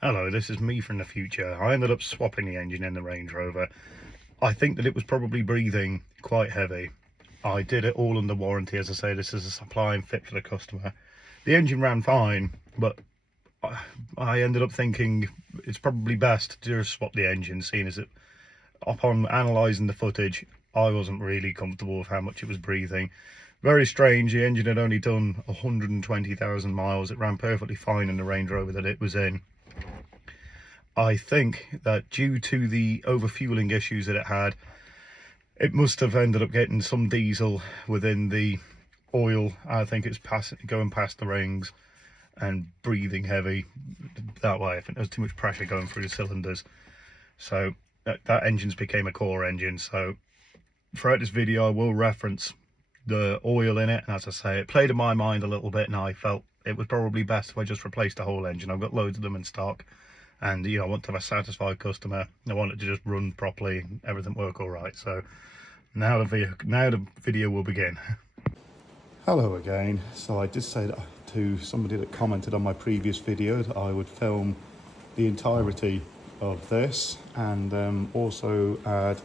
Hello, this is me from the future. I ended up swapping the engine in the Range Rover. I think that it was probably breathing quite heavy. I did it all under warranty. As I say, this is a supply and fit for the customer. The engine ran fine, but I ended up thinking it's probably best to just swap the engine, seeing as it, upon analysing the footage, I wasn't really comfortable with how much it was breathing. Very strange, the engine had only done 120,000 miles. It ran perfectly fine in the Range Rover that it was in. I think that due to the overfueling issues that it had, it must have ended up getting some diesel within the oil. I think it's going past the rings and breathing heavy that way. I think there's too much pressure going through the cylinders. So that engine's became a core engine. So throughout this video I will reference the oil in it, and as I say, it played in my mind a little bit, and I felt it was probably best if I just replaced the whole engine. I've got loads of them in stock, and I want to have a satisfied customer. I want it to just run properly, everything work all right. So now the video will begin. Hello again. So I did say that to somebody that commented on my previous video that I would film the entirety of this, and also add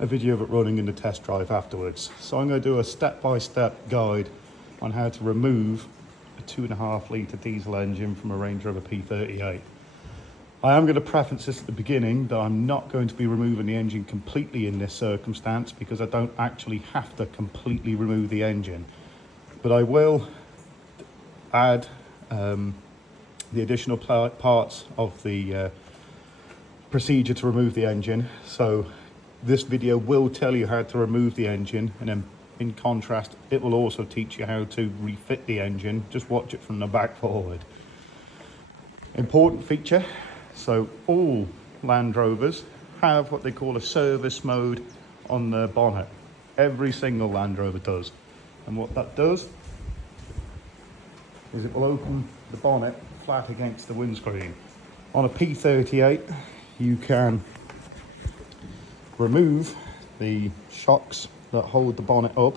a video of it running in the test drive afterwards. So I'm going to do a step-by-step guide on how to remove a 2.5 litre diesel engine from a Range Rover P38. I am going to preface this at the beginning that I'm not going to be removing the engine completely in this circumstance, because I don't actually have to completely remove the engine. But I will add the additional parts of the procedure to remove the engine. So this video will tell you how to remove the engine, and then in contrast it will also teach you how to refit the engine. Just watch it from the back forward. Important feature. So all Land Rovers have what they call a service mode on their bonnet. Every single Land Rover does. And what that does is it will open the bonnet flat against the windscreen. On a P38 you can remove the shocks that hold the bonnet up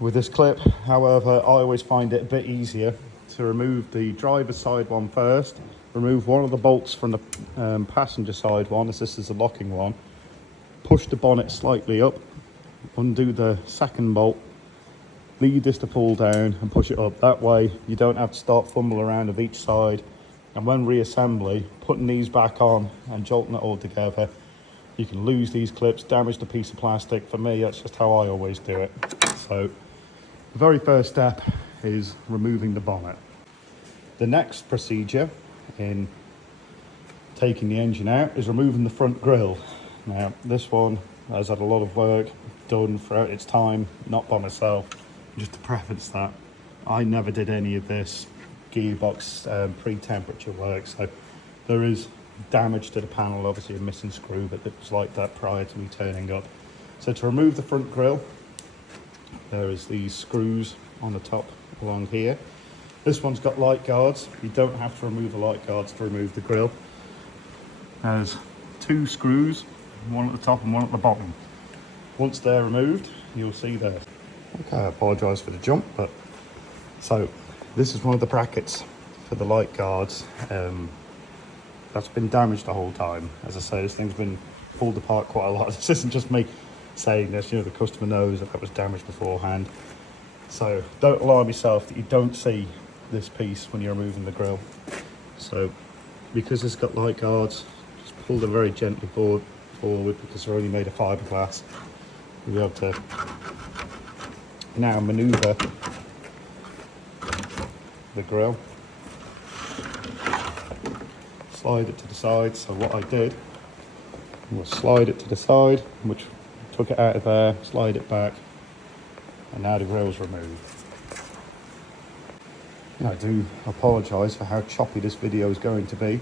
with this clip. However, I always find it a bit easier to remove the driver's side one first, remove one of the bolts from the passenger side one, as this is a locking one, push the bonnet slightly up, undo the second bolt, leave this to pull down and push it up. That way you don't have to start fumbling around of each side, and when reassembly, putting these back on and jolting it all together, you can lose these clips, damage the piece of plastic. For me, that's just how I always do it. So the very first step is removing the bonnet. The next procedure in taking the engine out is removing the front grille. Now this one has had a lot of work done throughout its time, not by myself. Just to preface that, I never did any of this gearbox pre-temperature work, so there is damage to the panel, obviously a missing screw, but it was like that prior to me turning up. So to remove the front grille, there is these screws on the top along here. This one's got light guards. You don't have to remove the light guards to remove the grille. There's two screws, one at the top and one at the bottom. Once they're removed, you'll see there. Okay, I apologise for the jump, but so this is one of the brackets for the light guards. That's been damaged the whole time. As I say, this thing's been pulled apart quite a lot. This isn't just me saying this, the customer knows that was damaged beforehand. So don't alarm yourself that you don't see this piece when you're removing the grille. So because it's got light guards, just pull them very gently forward because they're only made of fiberglass. You'll be able to now maneuver the grille. Slide it to the side. So what I did was slide it to the side, which took it out of there, slide it back, and now the grille's removed. I do apologise for how choppy this video is going to be,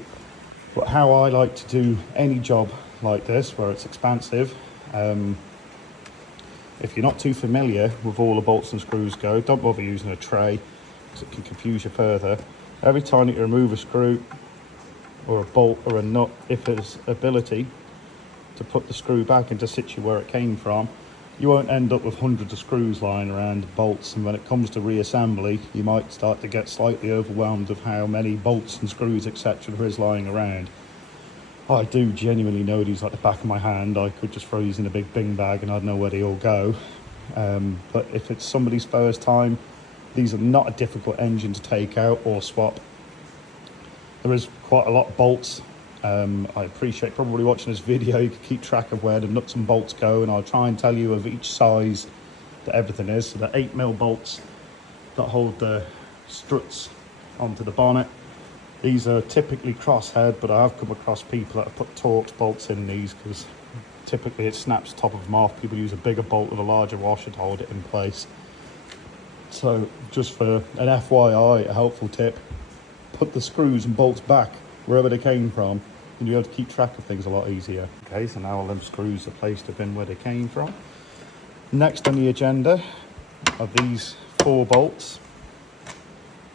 but how I like to do any job like this where it's expansive, if you're not too familiar with all the bolts and screws go, don't bother using a tray because it can confuse you further. Every time that you remove a screw or a bolt or a nut, if there's ability to put the screw back into situ where it came from, you won't end up with hundreds of screws lying around, bolts, and when it comes to reassembly you might start to get slightly overwhelmed of how many bolts and screws etc there is lying around. I do genuinely know these like the back of my hand. I could just throw these in a big bin bag and I'd know where they all go. But if it's somebody's first time, these are not a difficult engine to take out or swap. There is quite a lot of bolts. I appreciate probably watching this video you can keep track of where the nuts and bolts go, and I'll try and tell you of each size that everything is. So the 8mm bolts that hold the struts onto the bonnet, these are typically crosshead, but I have come across people that have put Torx bolts in these because typically it snaps the top of them off. People use a bigger bolt with a larger washer to hold it in place. So just for an FYI, a helpful tip, put the screws and bolts back wherever they came from, and you'll be able to keep track of things a lot easier. Okay, so now all them screws are placed up in where they came from. Next on the agenda are these 4 bolts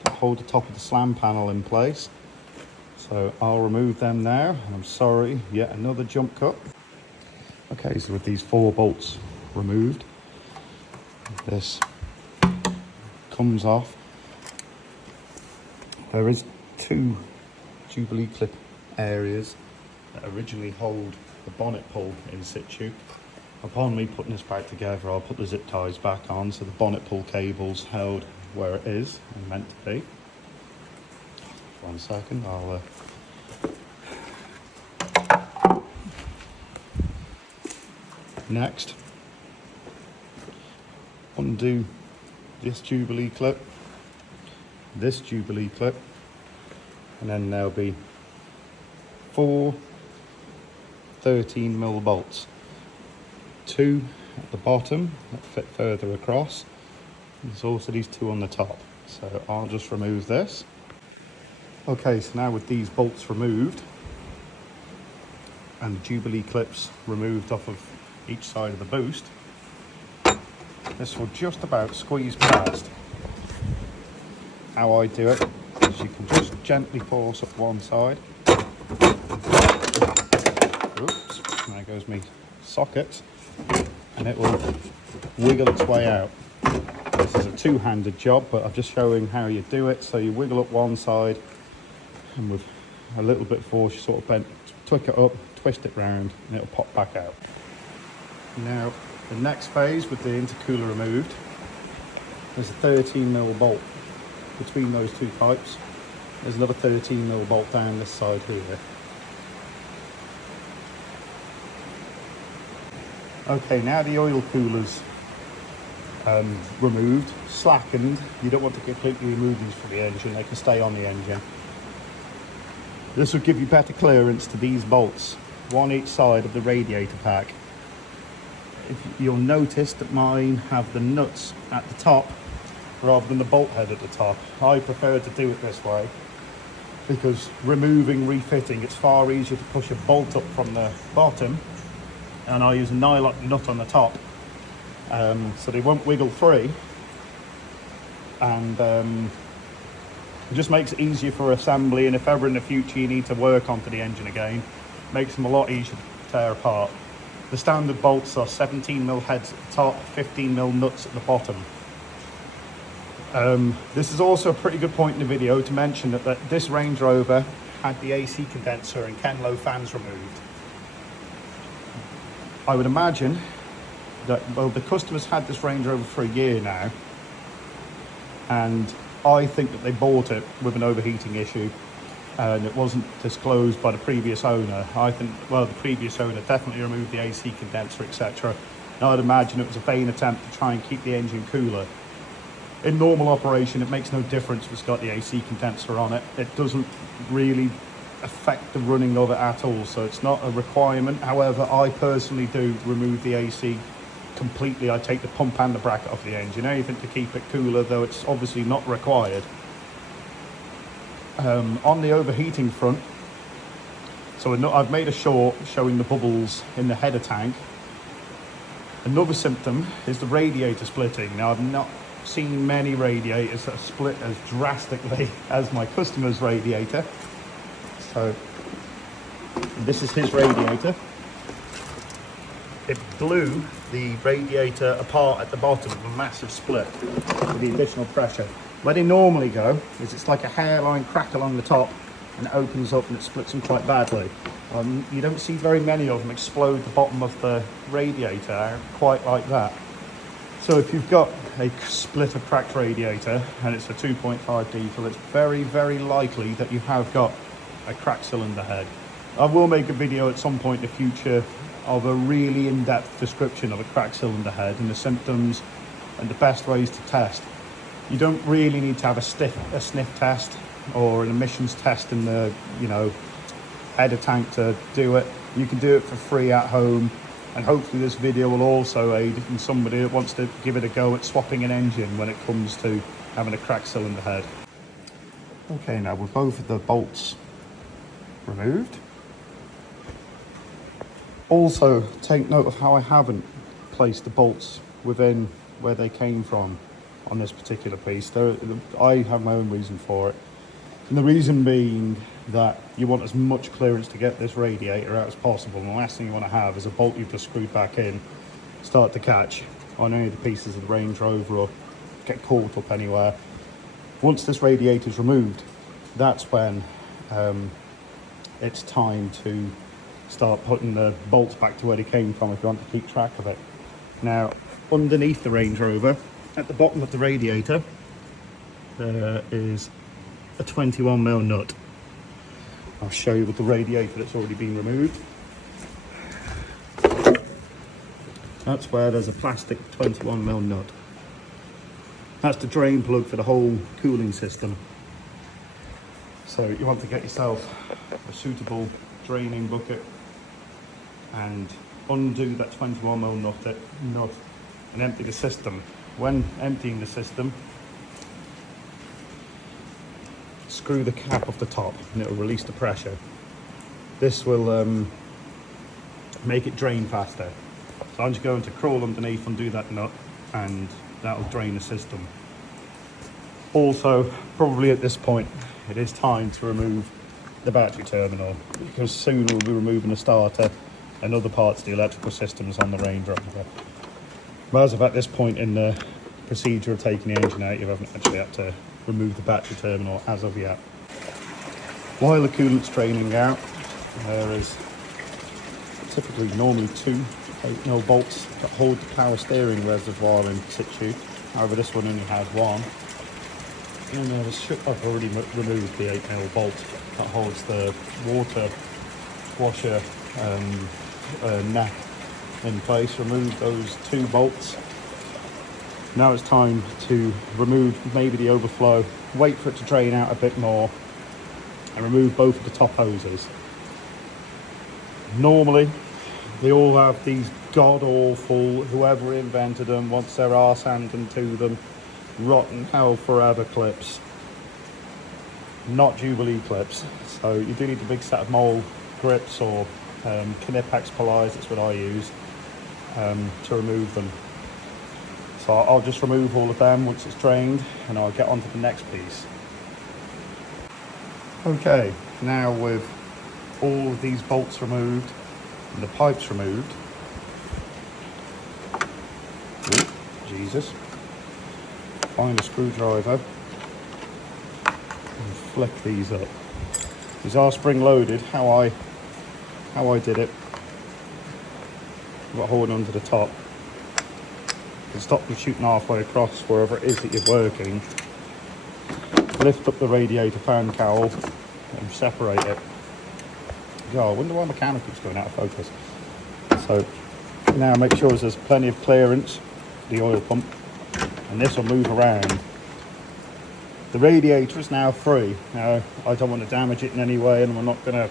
that hold the top of the slam panel in place. So I'll remove them now, and I'm sorry, yet another jump cut. Okay, so with these 4 bolts removed, this comes off. There is 2 Jubilee clip areas that originally hold the bonnet pull in situ. Upon me putting this back together, I'll put the zip ties back on so the bonnet pull cable's held where it is and meant to be. 1 second, I'll next undo this Jubilee clip, this Jubilee clip, and then there'll be 4 13mm bolts, 2 at the bottom that fit further across. There's also these 2 on the top, so I'll just remove this. Okay, so now with these bolts removed and the Jubilee clips removed off of each side of the boost, this will just about squeeze past. How I do it is you can just gently force up one side. Oops, there goes me socket, and it will wiggle its way out. This is a two-handed job, but I'm just showing how you do it. So you wiggle up one side, and with a little bit of force you sort of twick it up, twist it round, and it'll pop back out. Now the next phase, with the intercooler removed, there's a 13mm bolt between those 2 pipes. There's another 13mm bolt down this side here. Okay, now the oil cooler's removed, slackened. You don't want to completely remove these from the engine, they can stay on the engine. This will give you better clearance to these bolts, one each side of the radiator pack. You'll notice that mine have the nuts at the top rather than the bolt head at the top. I prefer to do it this way because removing, refitting, it's far easier to push a bolt up from the bottom, and I use a nylock nut on the top, so they won't wiggle free, and it just makes it easier for assembly. And if ever in the future you need to work onto the engine again, it makes them a lot easier to tear apart. The standard bolts are 17mm heads at the top, 15mm nuts at the bottom. This is also a pretty good point in the video to mention that this Range Rover had the AC condenser and Kenlo fans removed. I would imagine that, well, the customers had this Range Rover for a year now, and I think that they bought it with an overheating issue and it wasn't disclosed by the previous owner. I think, well, the previous owner definitely removed the AC condenser, etc. And I'd imagine it was a vain attempt to try and keep the engine cooler. In normal operation, it makes no difference if it's got the AC condenser on it. It doesn't really affect the running of it at all, so it's not a requirement. However, I personally do remove the AC completely. I take the pump and the bracket off the engine, anything to keep it cooler, though it's obviously not required. On the overheating front, so I've made a short showing the bubbles in the header tank. Another symptom is the radiator splitting. Now, I've not seen many radiators that are split as drastically as my customer's radiator. So this is his radiator. it blew the radiator apart at the bottom of a massive split with the additional pressure. Where they normally go is it's like a hairline crack along the top, and it opens up and it splits them quite badly. You don't see very many of them explode the bottom of the radiator quite like that. So if you've got a split or cracked radiator and it's a 2.5 diesel, it's very, very likely that you have got a cracked cylinder head. I will make a video at some point in the future of a really in-depth description of a cracked cylinder head and the symptoms and the best ways to test. You don't really need to have a sniff test or an emissions test in the, header tank to do it. You can do it for free at home, and hopefully this video will also aid in somebody that wants to give it a go at swapping an engine when it comes to having a cracked cylinder head. Okay, now with both of the bolts removed, also take note of how I haven't placed the bolts within where they came from on this particular piece. I have my own reason for it, and the reason being that you want as much clearance to get this radiator out as possible, and the last thing you want to have is a bolt you've just screwed back in start to catch on any of the pieces of the Range Rover or get caught up anywhere. Once this radiator is removed, that's when it's time to start putting the bolts back to where they came from if you want to keep track of it. Now, underneath the Range Rover, at the bottom of the radiator, there is a 21mm nut. I'll show you with the radiator that's already been removed. That's where there's a plastic 21mm nut. That's the drain plug for the whole cooling system. So you want to get yourself a suitable draining bucket and undo that 21mm nut and empty the system. When emptying the system, screw the cap off the top and it will release the pressure. This will make it drain faster. So I'm just going to crawl underneath, undo that nut, and that will drain the system. Also, probably at this point, it is time to remove the battery terminal, because soon we'll be removing the starter and other parts of the electrical systems on the Range Rover. But as of at this point in the procedure of taking the engine out, you haven't actually had to remove the battery terminal as of yet. While the coolant's draining out, there is typically normally 2 8mm bolts that hold the power steering reservoir in situ. However, this one only has 1. And I've already removed the 8mm bolt that holds the water washer neck in place. Remove those 2 bolts. Now it's time to remove maybe the overflow, wait for it to drain out a bit more, and remove both of the top hoses. Normally, they all have these god-awful, whoever invented them wants their arse handed to them, rotten hell forever clips. Not Jubilee clips. So you do need a big set of mole grips or Knipex pliers, that's what I use, to remove them. So I'll just remove all of them once it's drained, and I'll get on to the next piece. Okay, now with all of these bolts removed and the pipes removed, Jesus, find a screwdriver and flick these up. These are spring loaded. How I did it, got hold onto the top. Stop them shooting halfway across wherever it is that you're working. Lift up the radiator fan cowl and separate it. God, I wonder why my camera keeps going out of focus. So now make sure there's plenty of clearance, the oil pump, and this will move around. The radiator is now free. Now I don't want to damage it in any way, and I'm not going to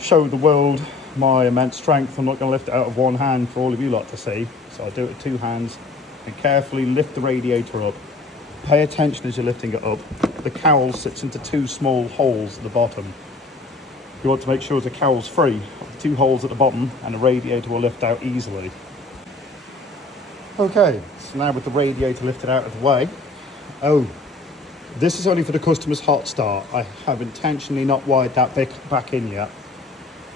show the world my immense strength. I'm not going to lift it out of one hand for all of you lot to see. So I do it with 2 hands and carefully lift the radiator up. Pay attention as you're lifting it up. The cowl sits into 2 small holes at the bottom. You want to make sure the cowl's free. 2 holes at the bottom and the radiator will lift out easily. Okay, so now with the radiator lifted out of the way. Oh, this is only for the customer's hot start. I have intentionally not wired that back in yet.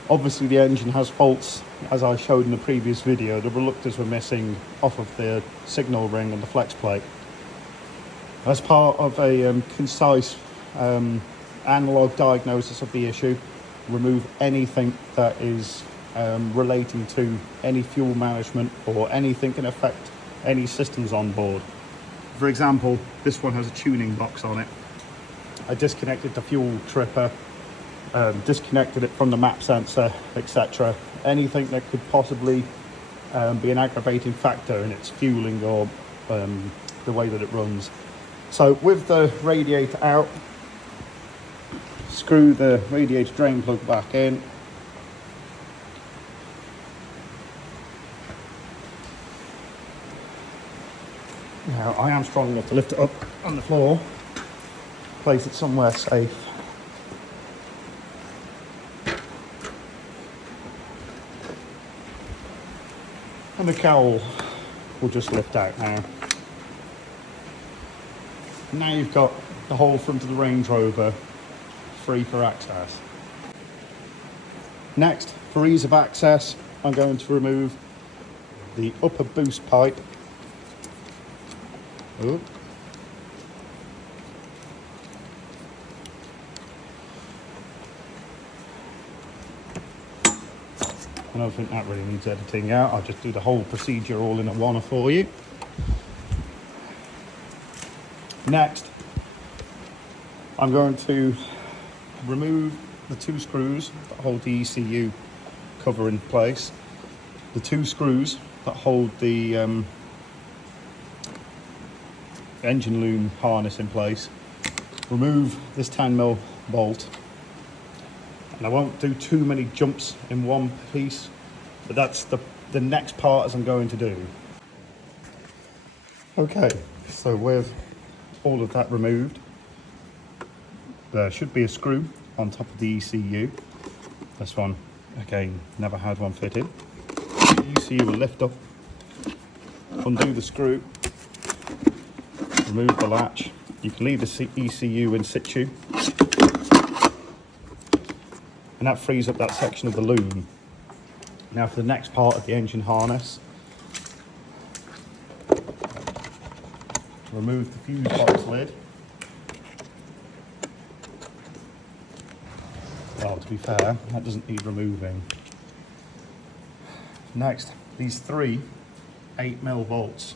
Obviously the engine has faults, as I showed in the previous video. The reluctors were missing off of the signal ring and the flex plate. As part of a concise analog diagnosis of the issue, remove anything that is relating to any fuel management or anything can affect any systems on board. For example, this one has a tuning box on it. I disconnected the fuel tripper, disconnected it from the map sensor, etc. Anything that could possibly be an aggravating factor in its fueling or the way that it runs. So with the radiator out, screw the radiator drain plug back in. Now I am strong enough to lift it up on the floor, place it somewhere safe. And the cowl will just lift out now. Now you've got the whole front of the Range Rover free for access. Next, for ease of access, I'm going to remove the upper boost pipe. Ooh. I don't think that really needs editing out. I'll just do the whole procedure all in a one for you. Next, I'm going to remove the 2 screws that hold the ECU cover in place, the 2 screws that hold the engine loom harness in place, remove this 10mm bolt, and I won't do too many jumps in one piece, but that's the next part as I'm going to do. Okay, so with all of that removed, there should be a screw on top of the ECU. This one, again, never had one fitted. The ECU will lift up, undo the screw, remove the latch. You can leave the ECU in situ, and that frees up that section of the loom. Now for the next part of the engine harness, remove the fuse box lid. Well, to be fair, that doesn't need removing. Next, these 3 8mm bolts.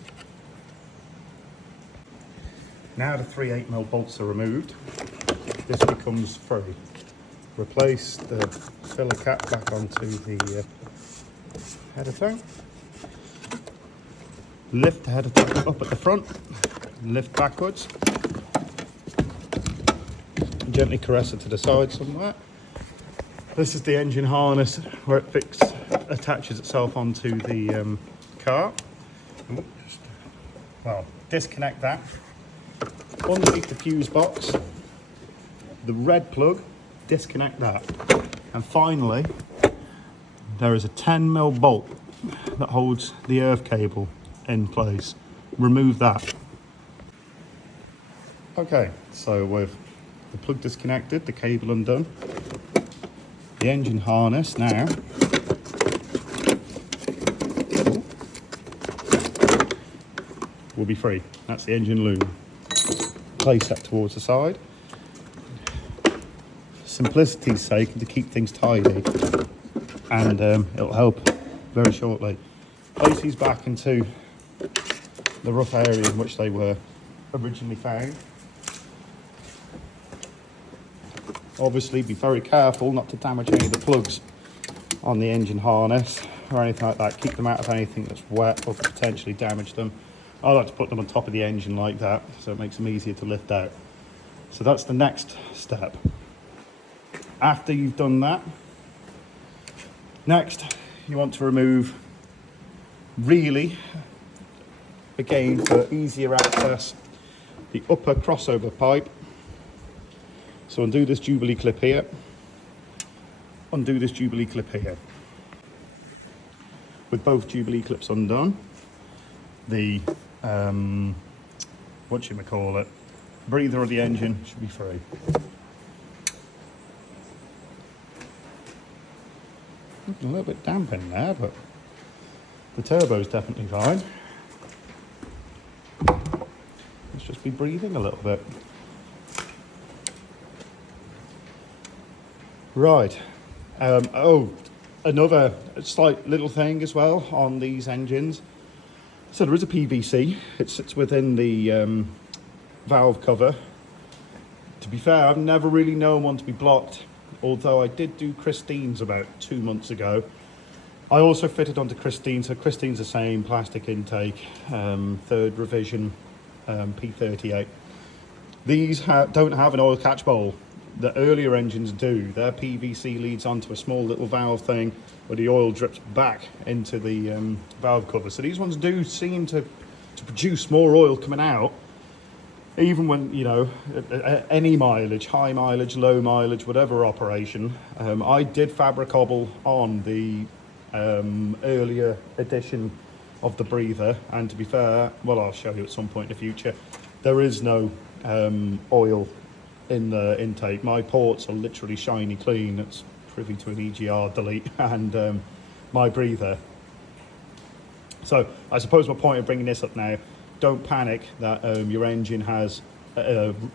Now the 3 8mm bolts are removed, this becomes free. Replace the filler cap back onto the header tank. Lift the header tank up at the front, lift backwards. Gently caress it to the side somewhere. This is the engine harness where it attaches itself onto the car. Well, disconnect that. Underneath the fuse box, the red plug, disconnect that. And finally, there is a 10mm bolt that holds the earth cable in place. Remove that. Okay, so with the plug disconnected, the cable undone, the engine harness now will be free. That's the engine loom. Place that towards the side. For simplicity's sake, to keep things tidy, and it'll help very shortly. Place these back into the rough area in which they were originally found. Obviously be very careful not to damage any of the plugs on the engine harness or anything like that. Keep them out of anything that's wet or could potentially damage them. I like to put them on top of the engine like that, so it makes them easier to lift out. So that's the next step. After you've done that, next you want to remove, really, again for easier access, the upper crossover pipe. So undo this Jubilee clip here, undo this Jubilee clip here. With both Jubilee clips undone, the breather of the engine should be free. A little bit damp in there, but the turbo's definitely fine. Let's just be breathing a little bit. Right. Another slight little thing as well on these engines. So there is a PVC. It sits within the valve cover. To be fair, I've never really known one to be blocked, although I did do Christine's about 2 months ago. I also fitted onto Christine, so Christine's the same plastic intake, third revision, P38. These don't have an oil catch bowl. The earlier engines do. Their PVC leads onto a small little valve thing where the oil drips back into the valve cover. So these ones do seem to produce more oil coming out, even when, you know, at any mileage, high mileage, low mileage, whatever operation. I did fabric cobble on the earlier edition of the breather, and to be fair, well, I'll show you at some point in the future, there is no oil in the intake. My ports are literally shiny clean. It's privy to an EGR delete and my breather. So I suppose my point of bringing this up now, don't panic that your engine has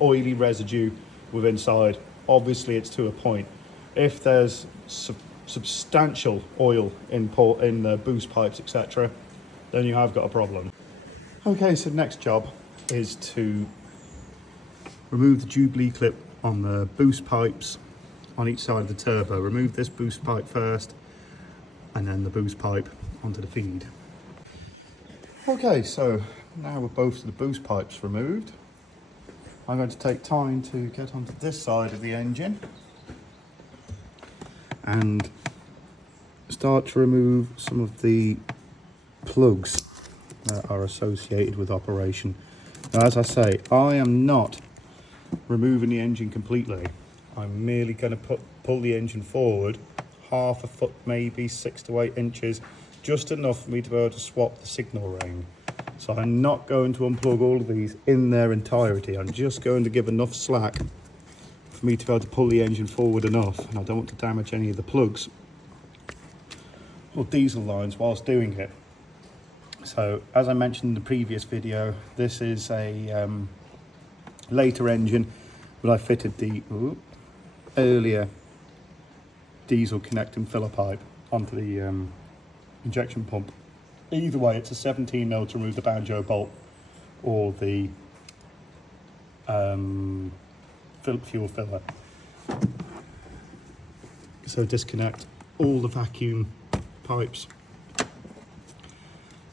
oily residue with inside. Obviously it's to a point. If there's substantial oil in the boost pipes, etc., then you have got a problem. Okay, so the next job is to remove the Jubilee clip on the boost pipes on each side of the turbo. Remove this boost pipe first, and then the boost pipe onto the feed. Okay, so now with both of the boost pipes removed, I'm going to take time to get onto this side of the engine and start to remove some of the plugs that are associated with operation. Now, as I say, I am not removing the engine completely. I'm merely going to pull the engine forward half a foot, maybe 6 to 8 inches, just enough for me to be able to swap the signal ring. So I'm not going to unplug all of these in their entirety. I'm just going to give enough slack for me to be able to pull the engine forward enough, and I don't want to damage any of the plugs or diesel lines whilst doing it. So as I mentioned in the previous video, this is a later engine, but I fitted the earlier diesel connecting filler pipe onto the injection pump. Either way, it's a 17mm to remove the banjo bolt or the fuel filler. So disconnect all the vacuum pipes.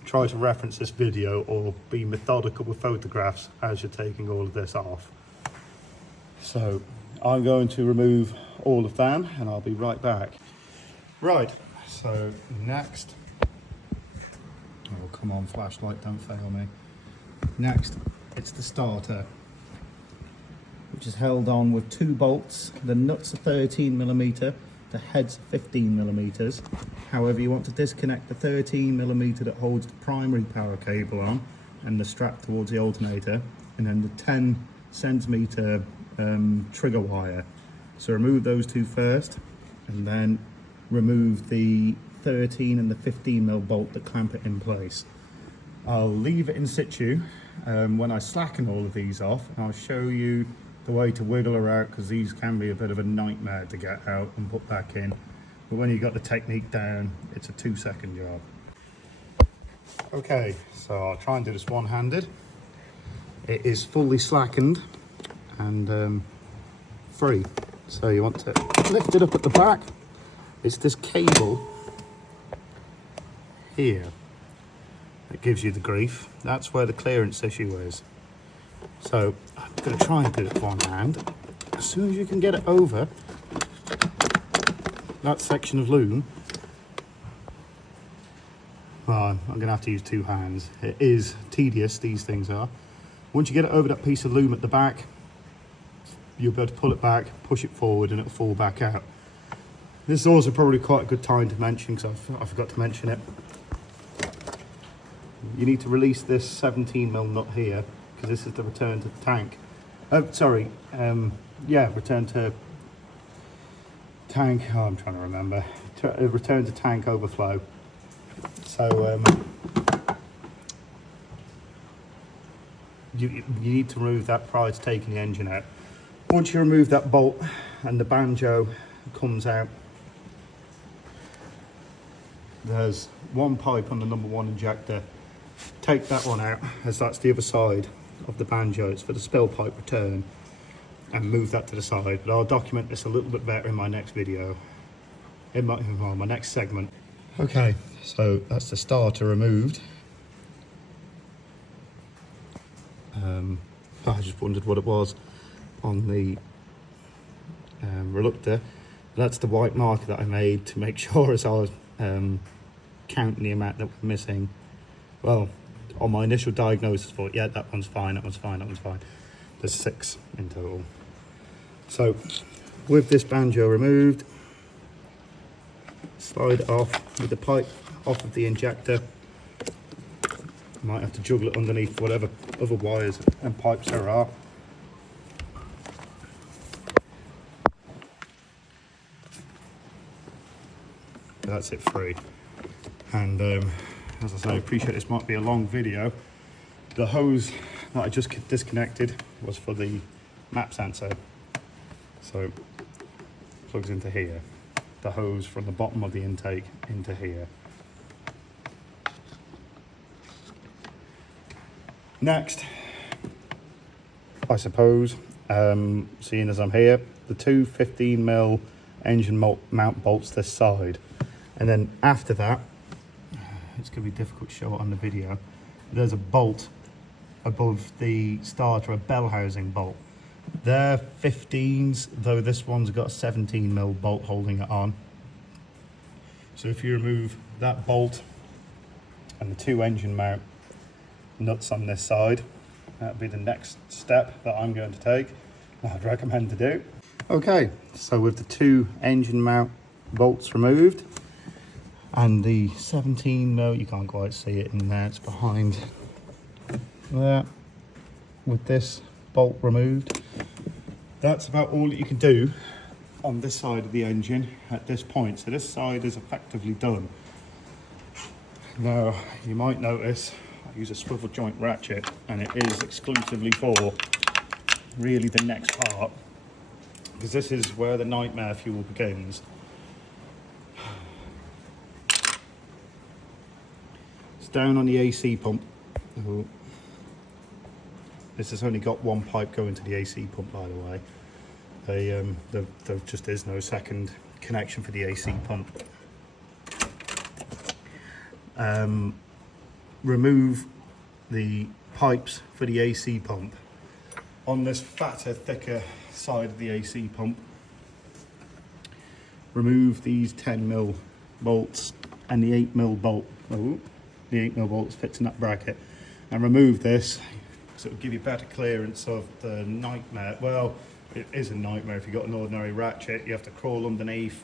Try to reference this video or be methodical with photographs as you're taking all of this off. So I'm going to remove all of that and I'll be right back. Right, so next, oh come on flashlight, don't fail me. Next, it's the starter, which is held on with 2 bolts. The nuts are 13mm, the head's 15mm. However, you want to disconnect the 13mm that holds the primary power cable on and the strap towards the alternator, and then the 10cm trigger wire. So remove those 2 first, and then remove the 13 and the 15mm bolt that clamp it in place. I'll leave it in situ when I slacken all of these off, and I'll show you the way to wiggle her out, because these can be a bit of a nightmare to get out and put back in. But when you've got the technique down, it's a 2-second job. Okay, so I'll try and do this one-handed. It is fully slackened and free. So you want to lift it up at the back. It's this cable here that gives you the grief. That's where the clearance issue is. So I'm going to try and do it with one hand. As soon as you can get it over that section of loom, well, I'm going to have to use 2 hands. It is tedious, these things are. Once you get it over that piece of loom at the back, you'll be able to pull it back, push it forward, and it'll fall back out. This is also probably quite a good time to mention, because I forgot to mention it. You need to release this 17mm nut here, because this is the return to the tank. Return to tank, oh, I'm trying to remember, return to tank overflow. So you need to remove that prior to taking the engine out. Once you remove that bolt and the banjo comes out, there's one pipe on the number 1 injector. Take that one out, as that's the other side of the banjo. It's for the spill pipe return, and move that to the side. But I'll document this a little bit better in my next video, in my next segment. Okay, so that's the starter removed. I just wondered what it was on the reluctor. That's the white marker that I made to make sure, as I was counting the amount that we're missing. Well, on my initial diagnosis, thought, yeah, that one's fine, that one's fine, that one's fine. There's 6 in total. So with this banjo removed, slide it off with the pipe off of the injector. Might have to juggle it underneath whatever other wires and pipes there are. That's it free. And as I say, I appreciate this might be a long video. The hose that I just disconnected was for the map sensor. So it plugs into here. The hose from the bottom of the intake into here. Next, I suppose, seeing as I'm here, the 2 15mm engine mount bolts this side. And then after that, it's going to be difficult to show it on the video, there's a bolt above the starter, a bell housing bolt. They're 15s, though this one's got a 17mm bolt holding it on. So if you remove that bolt and the 2 engine mount nuts on this side, that'll be the next step that I'm going to take, I'd recommend to do. Okay, so with the 2 engine mount bolts removed and the 17mm, you can't quite see it in there, it's behind there, with this bolt removed, that's about all that you can do on this side of the engine at this point. So this side is effectively done. Now you might notice I use a swivel joint ratchet, and it is exclusively for really the next part, because this is where the nightmare fuel begins. It's down on the AC pump. Oh. This has only got 1 pipe going to the AC pump, by the way. There just is no second connection for the AC pump. Remove the pipes for the AC pump. On this fatter, thicker side of the AC pump, remove these 10mm bolts and the 8mm bolt. Oh, the 8mm bolt fits in that bracket. And remove this, so it'll give you better clearance of the nightmare. Well, it is a nightmare if you've got an ordinary ratchet. You have to crawl underneath,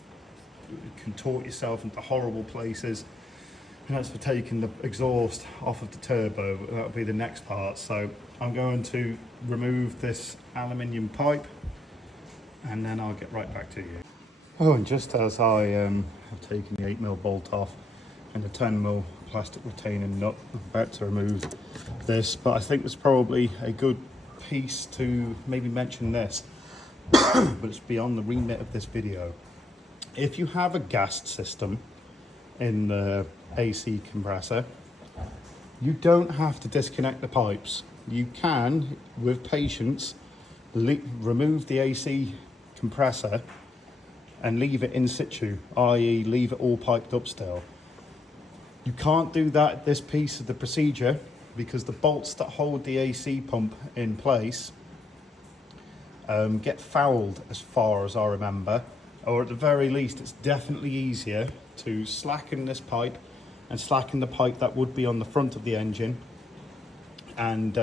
contort yourself into horrible places. And that's for taking the exhaust off of the turbo. That'll be the next part. So I'm going to remove this aluminium pipe, and then I'll get right back to you. Oh, and just as I have taken the 8mm bolt off and the 10mm plastic retaining nut, I'm about to remove this, but I think it's probably a good piece to maybe mention this, but it's beyond the remit of this video. If you have a gas system in the AC compressor, you don't have to disconnect the pipes. You can, with patience, remove the AC compressor and leave it in situ, i.e. leave it all piped up still. You can't do that at this piece of the procedure because the bolts that hold the AC pump in place get fouled, as far as I remember, or at the very least it's definitely easier to slacken this pipe and slacken the pipe that would be on the front of the engine, and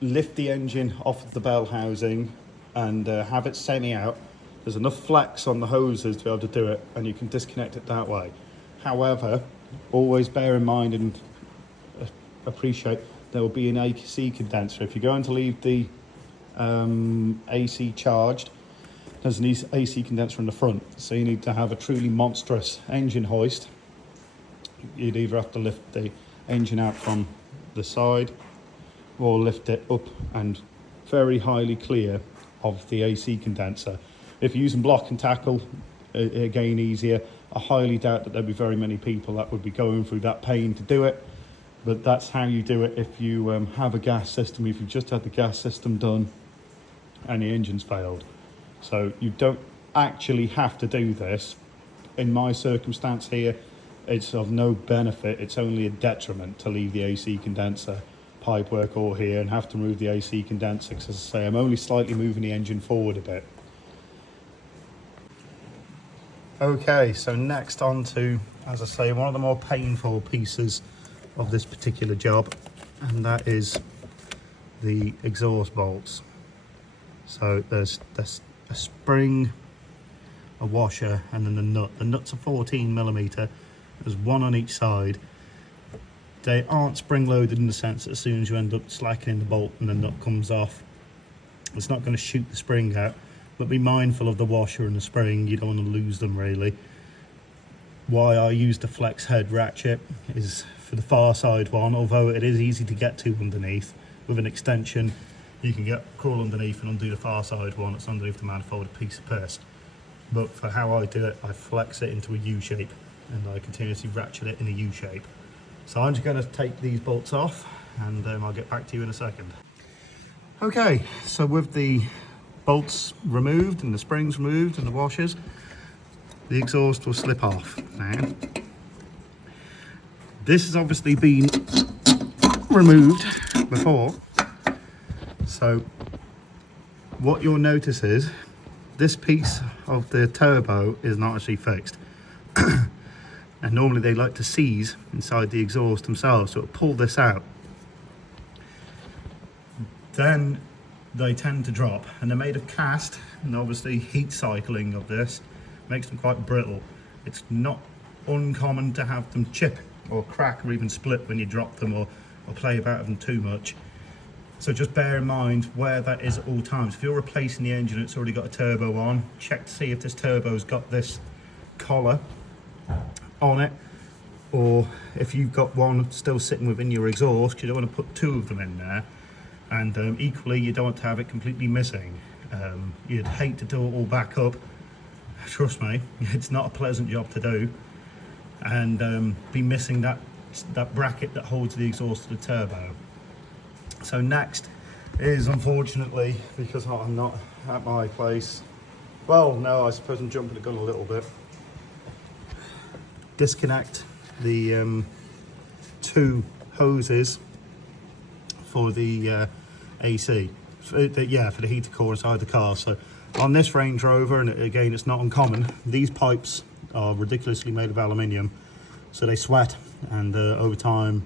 lift the engine off of the bell housing and have it semi out. There's enough flex on the hoses to be able to do it, and you can disconnect it that way. However, always bear in mind and appreciate there will be an AC condenser. If you're going to leave the AC charged, there's an AC condenser in the front, so you need to have a truly monstrous engine hoist. You'd either have to lift the engine out from the side or lift it up and very highly clear of the AC condenser. If you're using block and tackle, again easier. I highly doubt that there'd be very many people that would be going through that pain to do it, but that's how you do it if you have a gas system, if you've just had the gas system done and the engine's failed. So you don't actually have to do this. In my circumstance here, it's of no benefit, it's only a detriment to leave the AC condenser pipework all here and have to move the AC condenser, because as I say, I'm only slightly moving the engine forward a bit. Okay, so next on to, as I say, one of the more painful pieces of this particular job, and that is the exhaust bolts. So there's a spring, a washer, and then the nut. The nuts are 14mm. There's one on each side. They aren't spring loaded in the sense that as soon as you end up slackening the bolt and the nut comes off, it's not going to shoot the spring out. But be mindful of the washer and the spring, you don't want to lose them really. Why I use the flex head ratchet is for the far side one, although it is easy to get to underneath. With an extension, you can crawl underneath and undo the far side one that's underneath the manifold, a piece of piss. But for how I do it, I flex it into a U shape and I continuously ratchet it in a U shape. So I'm just going to take these bolts off and I'll get back to you in a second. Okay, so with the bolts removed and the springs removed and the washers, the exhaust will slip off now. This has obviously been removed before, so what you'll notice is this piece of the turbo is not actually fixed. And normally they like to seize inside the exhaust themselves, so it'll pull this out. Then they tend to drop, and they're made of cast, and obviously heat cycling of this makes them quite brittle. It's not uncommon to have them chip or crack or even split when you drop them or play about with them too much. So just bear in mind where that is at all times. If you're replacing the engine, it's already got a turbo on, check to see if this turbo's got this collar on it, or if you've got one still sitting within your exhaust, you don't want to put two of them in there. And equally, you don't want to have it completely missing. You'd hate to do it all back up. Trust me, it's not a pleasant job to do. And be missing that bracket that holds the exhaust to the turbo. So next is, unfortunately, because I'm not at my place, well, no, I suppose I'm jumping the gun a little bit. Disconnect the two hoses for the AC, for the heater core inside the car. So on this Range Rover, and again it's not uncommon, these pipes are ridiculously made of aluminium, so they sweat and over time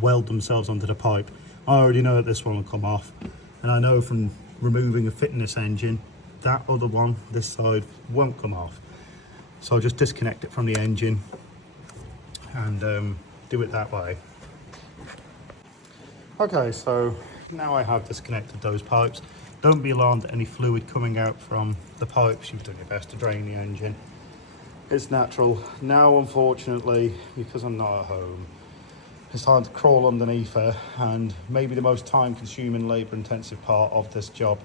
weld themselves onto the pipe. I already know that this one will come off, and I know from removing a fitness engine that other one, this side, won't come off. So I'll just disconnect it from the engine and do it that way. Okay, so now I have disconnected those pipes. Don't be alarmed at any fluid coming out from the pipes. You've done your best to drain the engine. It's natural. Now, unfortunately, because I'm not at home, it's time to crawl underneath her, and maybe the most time-consuming, labour-intensive part of this job.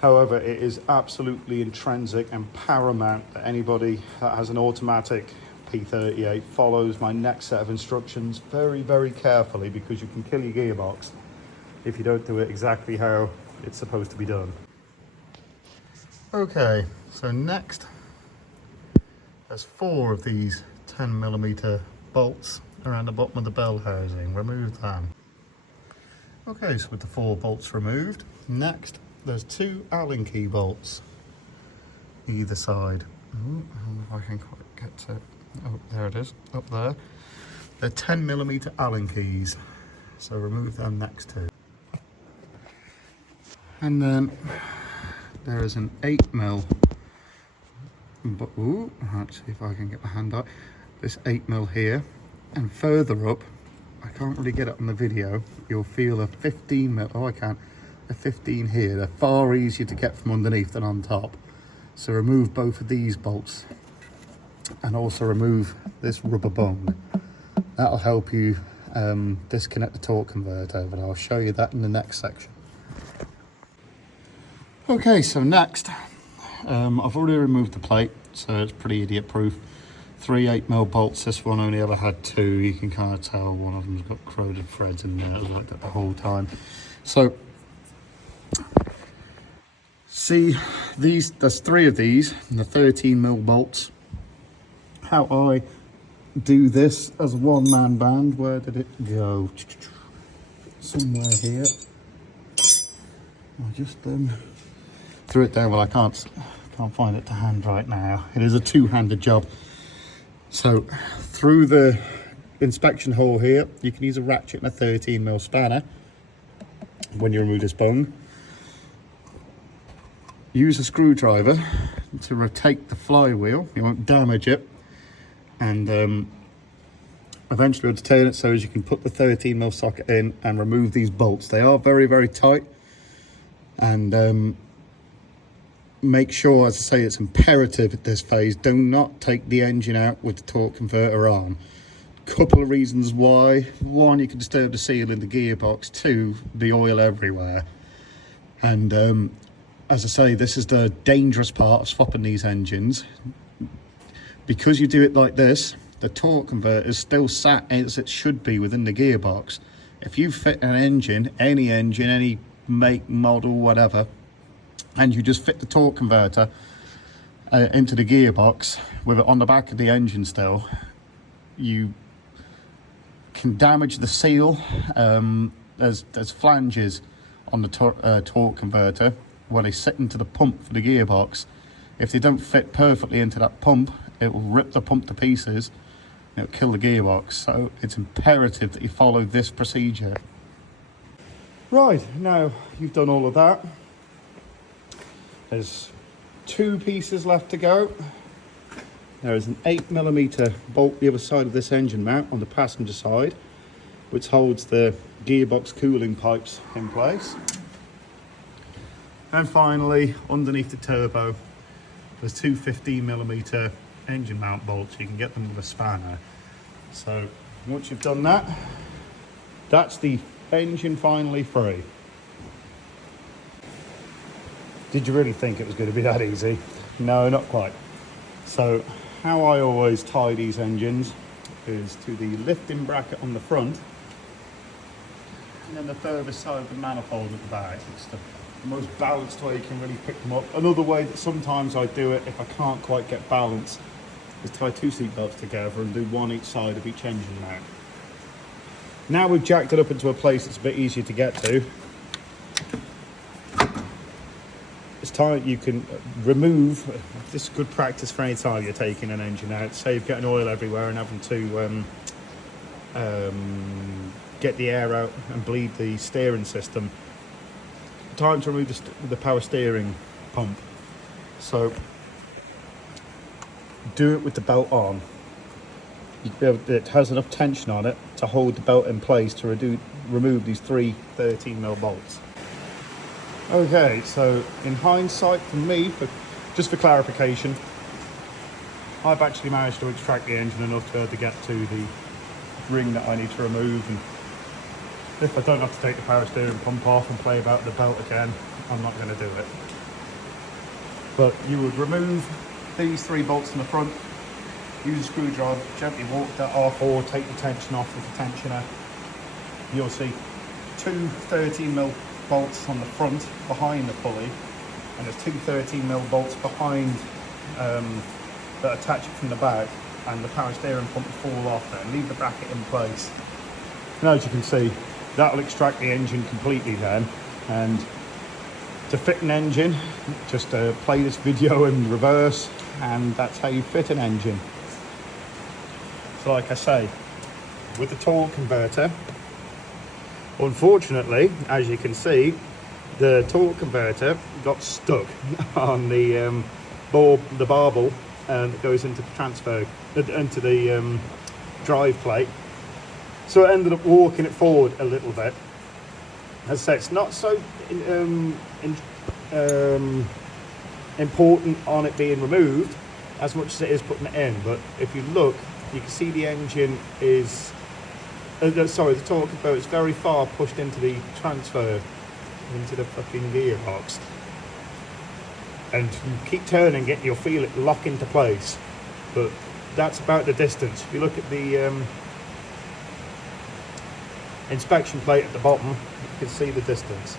However, it is absolutely intrinsic and paramount that anybody that has an automatic P38 follows my next set of instructions very, very carefully, because you can kill your gearbox if you don't do it exactly how it's supposed to be done. Okay, so next there's 4 of these 10mm bolts around the bottom of the bell housing. Remove them. Okay, so with the 4 bolts removed, next there's 2 Allen key bolts either side. I don't know if I can quite get to it. Oh, there it is, up there. They're 10mm Allen keys, so remove them next too. And then there is an 8mm, but let's see if I can get my hand out. This 8mm here, and further up, I can't really get it on the video, you'll feel a 15mm, oh I can't, a 15 here. They're far easier to get from underneath than on top. So remove both of these bolts and also remove this rubber bung. That'll help you disconnect the torque converter, but I'll show you that in the next section. Okay, so next, I've already removed the plate, so it's pretty idiot proof. 3 8mm bolts, this one only ever had 2. You can kind of tell one of them's got corroded threads in there. It was like that the whole time. So see, there's 3 of these, and the 13mm bolts. How I do this as a one-man band, where did it go? Somewhere here. I just threw it down. Well, I can't find it to hand right now. It is a two-handed job. So through the inspection hole here, you can use a ratchet and a 13mm spanner when you remove this bung. Use a screwdriver to rotate the flywheel. You won't damage it, and eventually we'll detain it so as you can put the 13mm socket in and remove these bolts. They are very, very tight, and make sure, as I say, it's imperative at this phase, do not take the engine out with the torque converter on. Couple of reasons why. 1, you can disturb the seal in the gearbox. 2, the oil everywhere. And as I say, this is the dangerous part of swapping these engines. Because you do it like this, the torque converter is still sat as it should be within the gearbox. If you fit an engine, any make, model, whatever, and you just fit the torque converter into the gearbox with it on the back of the engine still, you can damage the seal. There's flanges on the torque converter where they sit into the pump for the gearbox. If they don't fit perfectly into that pump, it will rip the pump to pieces. It'll kill the gearbox. So it's imperative that you follow this procedure. Right, now you've done all of that. There's 2 pieces left to go. There is an 8mm bolt the other side of this engine mount on the passenger side, which holds the gearbox cooling pipes in place. And finally, underneath the turbo, there's 2 15mm engine mount bolts. You can get them with a spanner. So once you've done that, that's the engine finally free. Did you really think it was going to be that easy? No, not quite. So how I always tie these engines is to the lifting bracket on the front, and then the furthest side of the manifold at the back. It's the most balanced way you can really pick them up. Another way that sometimes I do it, if I can't quite get balance, is tie 2 seat belts together and do 1 each side of each engine mount. Now we've jacked it up into a place that's a bit easier to get to. It's time you can remove. This is good practice for any time you're taking an engine out. Say you're getting oil everywhere and having to get the air out and bleed the steering system. Time to remove the power steering pump. So do it with the belt on. It has enough tension on it to hold the belt in place to remove these 3 13mm bolts. Okay, so in hindsight, for me, just for clarification, I've actually managed to extract the engine enough to be able to get to the ring that I need to remove, and if I don't have to take the power steering pump off and play about the belt again, I'm not going to do it. But you would remove these 3 bolts in the front, use a screwdriver, gently walk that off, or take the tension off with the tensioner. You'll see 2 13mm bolts on the front behind the pulley, and there's 2 13mm bolts behind that attach it from the back, and the power steering pump will fall off there and leave the bracket in place. And as you can see, that'll extract the engine completely then. And to fit an engine, just play this video in reverse, and that's how you fit an engine. So like I say, with the torque converter, unfortunately, as you can see, the torque converter got stuck on the barbel that goes into the transfer, into the drive plate. So it ended up walking it forward a little bit. As I say, it's not so important on it being removed as much as it is putting it in. But if you look, you can see the engine is sorry, the torque converter is very far pushed into the transfer, into the fucking gearbox, and you keep turning it, you'll feel it lock into place, but that's about the distance. If you look at the inspection plate at the bottom, you can see the distance.